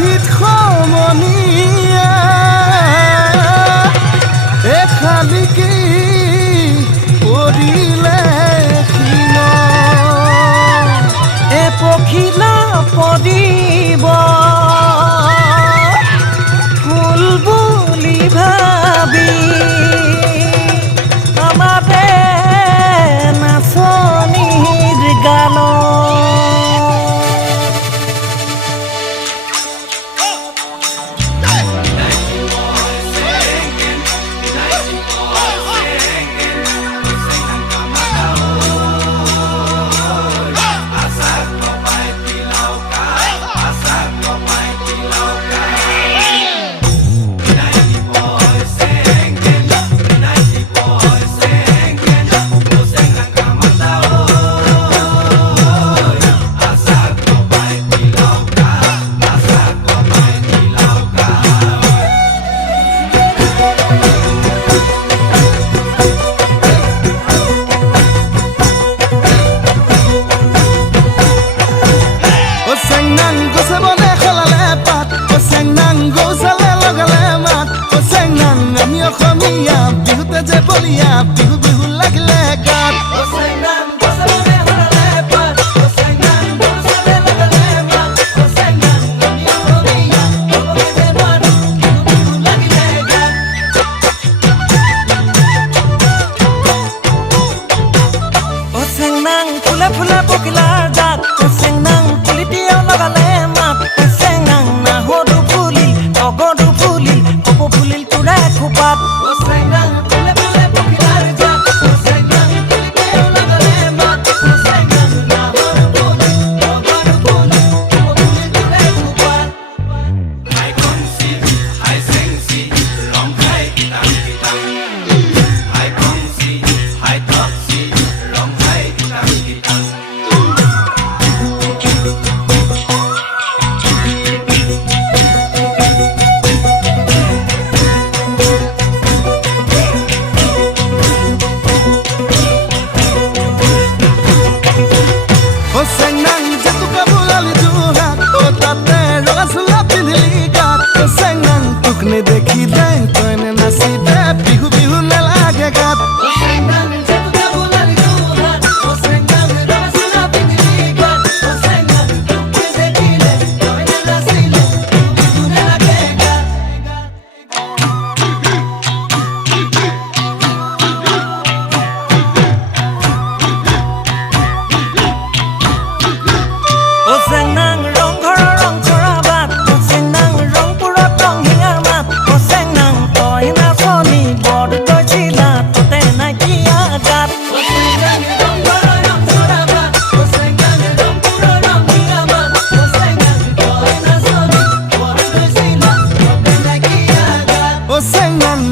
চিঠিত সমনিয়া এখালি কি পৰিলে ক্ষীণ এ পখিলা পৰিব ফুল বুলি ভাবি আমাৰে নাচনিৰ গানত বিহুতে যে বলিয়া বিহু বিহু লাগিলে গাত ফুলে ফুলে পখিলাৰ জাত চেংনাং পুলিটিয়াও লগালে মাত চেংনাং নাহৰো ফুলিল অগৰো ফুলিল কপৌ ফুলিল তোৰা খোপাত দেখিলে তইনে নাচিলে বিহু বিহু নেলাগে গাত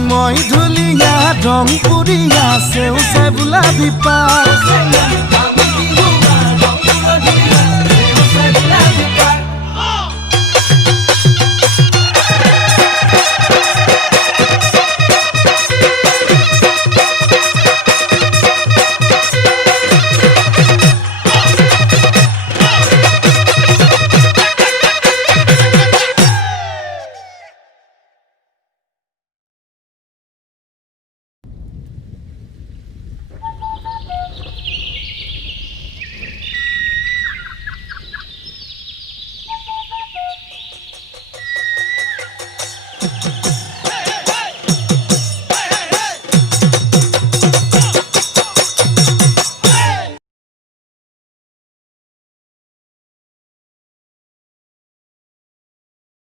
মই ধুলিয়া ৰং পুৰিয়া সেউজে বোলা বিপা